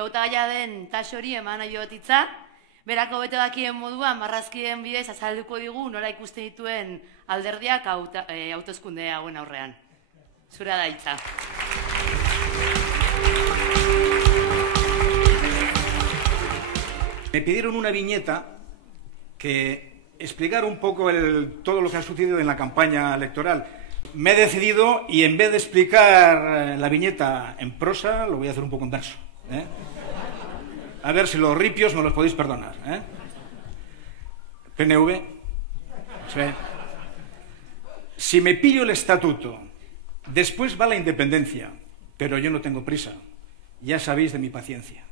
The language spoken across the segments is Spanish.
gure hautagaia den Taxori eman nahi dotitza, berako bete dakien moduan marrazkien bidez azalduko digu nora ikusten dituen alderdiak hauteskunde hauen aurrean. Zurea da hitza. Me pidieron una viñeta que explicara un poco todo lo que ha sucedido en la campaña electoral. Me he decidido, y en vez de explicar la viñeta en prosa, lo voy a hacer un poco en verso. A ver si los ripios me los podéis perdonar. PNV. Sí. Si me pillo el estatuto, después va la independencia, pero yo no tengo prisa. Ya sabéis de mi paciencia.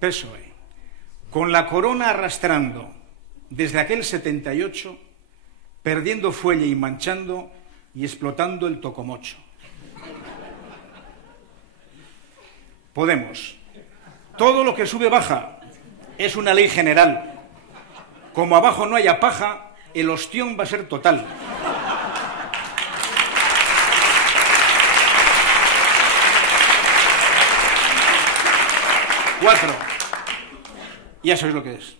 PSOE, con la corona arrastrando desde aquel 78, perdiendo fuelle y manchando y explotando el tocomocho. Podemos, todo lo que sube baja, es una ley general. Como abajo no haya paja, el ostión va a ser total. Cuatro. Ya sabéis lo que es.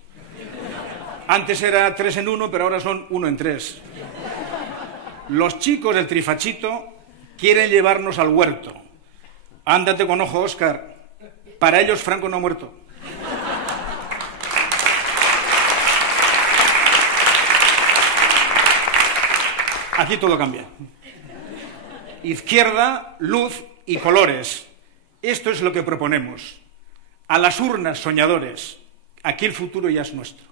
Antes era 3 en 1, pero ahora son 1 en 3. Los chicos del trifachito quieren llevarnos al huerto. Ándate con ojo, Óscar. Para ellos Franco no ha muerto. Aquí todo cambia. Izquierda, luz y colores. Esto es lo que proponemos. A las urnas, soñadores. Aquí el futuro ya es nuestro.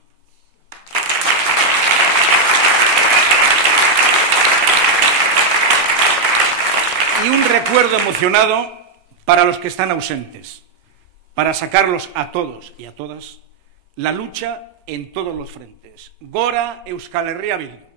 Y un recuerdo emocionado para los que están ausentes, para sacarlos a todos y a todas, la lucha en todos los frentes. Gora Euskal Herria Bildu.